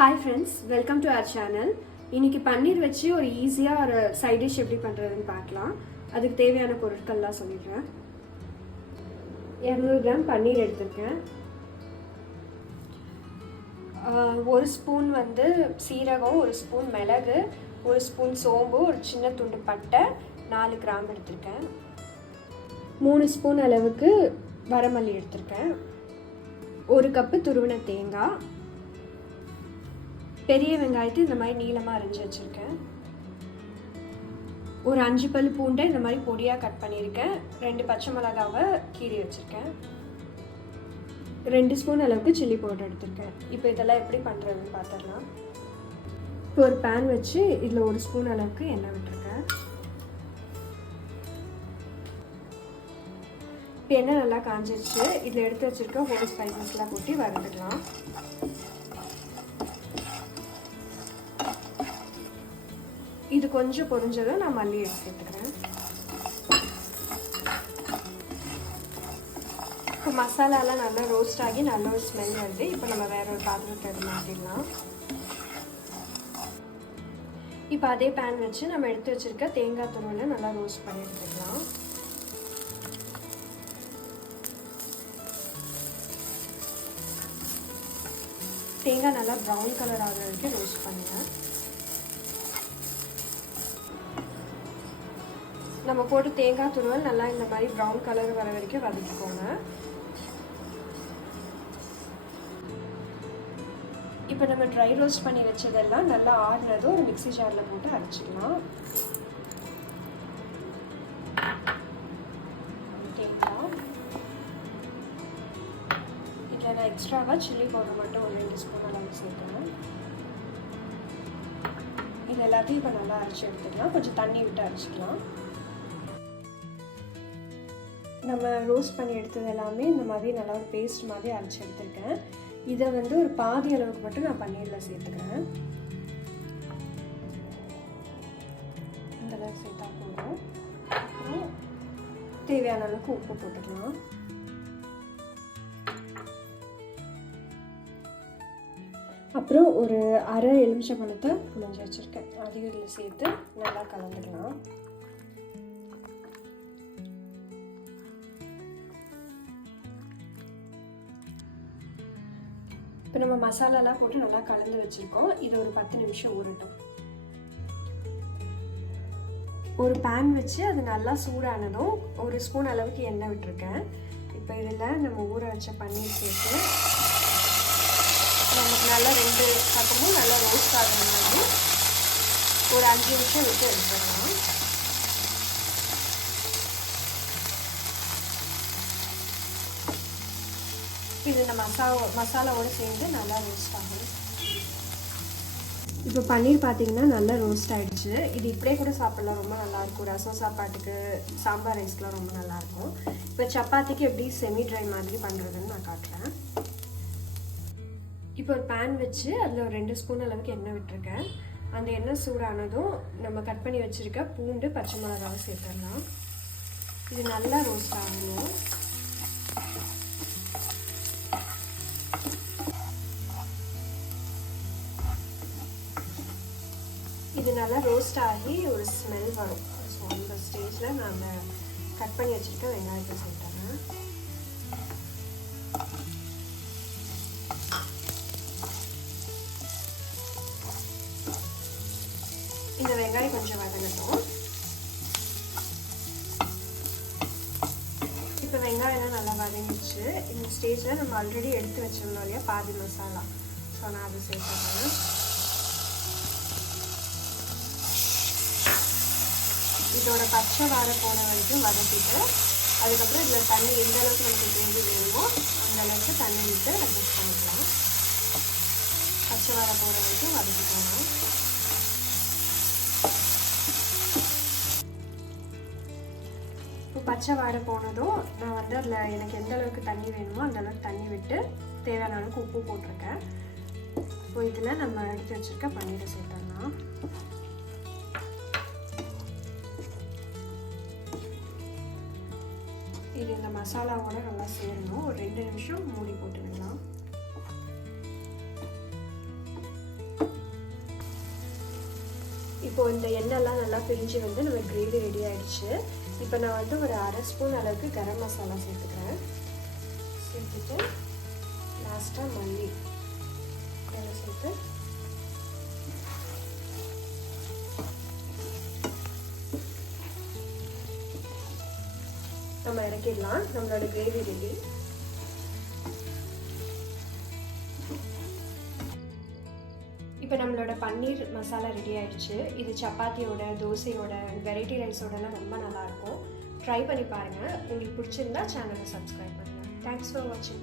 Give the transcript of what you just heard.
Hi friends, welcome to our channel. இன்னைக்கு பன்னீர் வச்சு ஒரு ஈஸியா ஒரு சைட் டிஷ் எப்படி பண்றதுன்னு பார்க்கலாம். அதுக்கு தேவையான பொருட்கள்லாம் சொல்லிடுறேன். 200 கிராம் பன்னீர் எடுத்துர்க்கேன். 1 ஸ்பூன் வந்து சீரகம், 1 ஸ்பூன் மிளகு, 1 ஸ்பூன் சோம்பு, ஒரு சின்ன துண்டு பட்டை, 4 கிராம் எடுத்துர்க்கேன். 3 ஸ்பூன் அளவுக்கு வரமல்லி எடுத்துர்க்கேன். 1 கப் துருவின தேங்காய், பெரிய வெங்காயத்தை இந்த மாதிரி நீளமாக அரிஞ்சு வச்சுருக்கேன். ஒரு 5 பல் பூண்டை இந்த மாதிரி பொடியாக கட் பண்ணியிருக்கேன். 2 பச்சை மிளகாவை கீறி வச்சுருக்கேன். 2 ஸ்பூன் அளவுக்கு சில்லி பவுடர் எடுத்திருக்கேன். இப்போ இதெல்லாம் எப்படி பண்ணுறதுன்னு பார்த்துடலாம். இப்போ ஒரு பேன் வச்சு இதில் 1 ஸ்பூன் அளவுக்கு எண்ணெய் விட்டுருக்கேன். இப்போ எண்ணெய் நல்லா காஞ்சிருச்சு. இதில் எடுத்து வச்சுருக்க ஹோல் ஸ்பைசஸ்லாம் போட்டு வறுத்துக்கலாம். இது கொஞ்சம் பொரிஞ்சதும் நான் மல்லி எடுத்து சேர்த்துக்கிறேன். இப்போ மசாலாலாம் நல்லா ரோஸ்ட் ஆகி நல்ல ஒரு ஸ்மெல் வருது. இப்போ நம்ம வேற ஒரு பாத்திரத்தை மாற்றிடலாம். இப்போ அதே பேன் வச்சு நம்ம எடுத்து வச்சிருக்க தேங்காய் துருவலை நல்லா ரோஸ்ட் பண்ணி எடுத்துக்கலாம். தேங்காய் நல்லா ப்ரௌன் கலர் ஆகிற வரைக்கும் ரோஸ்ட் பண்ணுங்க. நம்ம போட்டு தேங்காய் துருவல் நல்லா இந்த மாதிரி ப்ரௌன் கலர் வர வரைக்கும் வதக்கிக்கோங்க. இப்போ நம்ம ட்ரை ரோஸ்ட் பண்ணி வச்சதெல்லாம் நல்லா ஆறுனதும் ஒரு மிக்ஸி ஜாரில் போட்டு அரைச்சிக்கலாம். தேங்காய் இதில் நான் எக்ஸ்ட்ராவாக சில்லி பவுடர் மட்டும் ஒரு 2 ஸ்பூன் அளவு சேர்த்துறேன். இது எல்லாத்தையும் இப்போ நல்லா அரைச்சி எடுத்துக்கலாம். கொஞ்சம் தண்ணி விட்டு அரைச்சிக்கலாம். நம்ம ரோஸ்ட் பண்ணி எடுத்தது எல்லாமே இந்த மாதிரி நல்லா ஒரு பேஸ்ட் மாதிரி அரைச்சி எடுத்துருக்கேன். இதை வந்து ஒரு பாதி அளவுக்கு மட்டும் நான் பன்னீரில் சேர்த்துக்கிறேன். இந்த அளவுக்கு சேர்த்தா போதும். அப்புறம் தேவையான அளவுக்கு உப்பு போட்டுக்கலாம். அப்புறம் ஒரு அரை எலுமிச்சை பழத்தை புழிஞ்சு வச்சுருக்கேன். அதையும் இதில் சேர்த்து நல்லா கலந்துக்கலாம். இப்போ நம்ம மசாலாலாம் போட்டு நல்லா கலந்து வச்சுருக்கோம். இது ஒரு 10 நிமிஷம் ஊறட்டும். ஒரு பேன் வச்சு அது நல்லா சூடானதும் 1 ஸ்பூன் அளவுக்கு எண்ணெய் விட்டுருக்கேன். இப்போ இதில் நம்ம ஊற வச்ச பன்னீர் சேர்த்து நமக்கு நல்லா 2 பக்கமும் நல்லா ரோஸ்ட் ஆகிற மாதிரி ஒரு 5 நிமிஷம் விட்டு எடுத்துடலாம். இது இந்த மசாலாவோடு சேர்ந்து நல்லா ரோஸ்ட் ஆகும். இப்போ பன்னீர் பார்த்தீங்கன்னா நல்லா ரோஸ்ட் ஆகிடுச்சு. இது இப்படியே கூட சாப்பிடலாம், ரொம்ப நல்லாயிருக்கும். ரசம் சாப்பாட்டுக்கு, சாம்பார் ரைஸ்க்குலாம் ரொம்ப நல்லாயிருக்கும். இப்போ சப்பாத்திக்கு எப்படி செமி ட்ரை மாதிரி பண்ணுறதுன்னு நான் காட்டுறேன். இப்போ ஒரு பேன் வச்சு அதில் ஒரு 2 ஸ்பூன் அளவுக்கு எண்ணெய் விட்டுருக்கேன். அந்த எண்ணெய் சூடானதும் நம்ம கட் பண்ணி வச்சுருக்க பூண்டு, பச்சை மிளகாவை சேர்த்துடலாம். இது நல்லா ரோஸ்ட் ஆகணும். இது நல்லா ரோஸ்ட் ஆகி ஒரு ஸ்மெல் வரும். ஸோ அந்த ஸ்டேஜில் நான் அந்த கட் பண்ணி வச்சுருக்க வெங்காயத்தை சேர்த்துறேன். இந்த வெங்காயம் கொஞ்சம் வதங்கட்டும். இப்போ வெங்காயம்லாம் நல்லா வதங்கிடுச்சு. இந்த ஸ்டேஜில் நம்ம ஆல்ரெடி எடுத்து வச்சிருந்தோம் இல்லையா பாதி மசாலா, ஸோ நான் அதை சேர்த்துறேன். இதோட பச்சை வாடை போன வரைக்கும் வதக்கிட்டு அதுக்கப்புறம் இதில் தண்ணி எந்த அளவுக்கு நமக்கு கிரேவி வேணுமோ அந்த அளவுக்கு தண்ணி விட்டு அட்ஜஸ்ட் பண்ணிக்கலாம். பச்சை வாடை போன வரைக்கும் வதக்கிக்கலாம். இப்போ பச்சை வாடை போனதும் நான் வந்து அதில் எனக்கு எந்த அளவுக்கு தண்ணி வேணுமோ அந்த அளவுக்கு தண்ணி விட்டு தேவையான அளவுக்கு உப்பு போட்டிருக்கேன். இப்போ இதில் நம்ம எடுத்து வச்சுருக்க பன்னீரை சேர்த்துடலாம். இது இந்த மசாலாவோட நல்லா சேரணும். ஒரு 2 நிமிஷம் மூடி போட்டுக்கலாம். இப்போது இந்த எண்ணெய்லாம் நல்லா பிரிஞ்சு வந்து நம்ம கிரேவி ரெடி ஆகிடுச்சு. இப்போ நான் வந்து ஒரு 1/2 ஸ்பூன் அளவுக்கு கரம் மசாலா சேர்த்துக்கிறேன். சேர்த்துட்டு லாஸ்ட்டாக மல்லி இதெல்லாம் சேர்த்து நம்ம இறக்கிடலாம். நம்மளோட கிரேவி ரெடி. இப்போ நம்மளோட பன்னீர் மசாலா ரெடி ஆயிடுச்சு. இது சப்பாத்தியோட, தோசையோட, வெரைட்டி ரைஸோடலாம் ரொம்ப நல்லாயிருக்கும். ட்ரை பண்ணி பாருங்கள். உங்களுக்கு பிடிச்சிருந்தா சேனலை சப்ஸ்கிரைப் பண்ணுங்கள். தேங்க்ஸ் ஃபார் வாட்சிங்.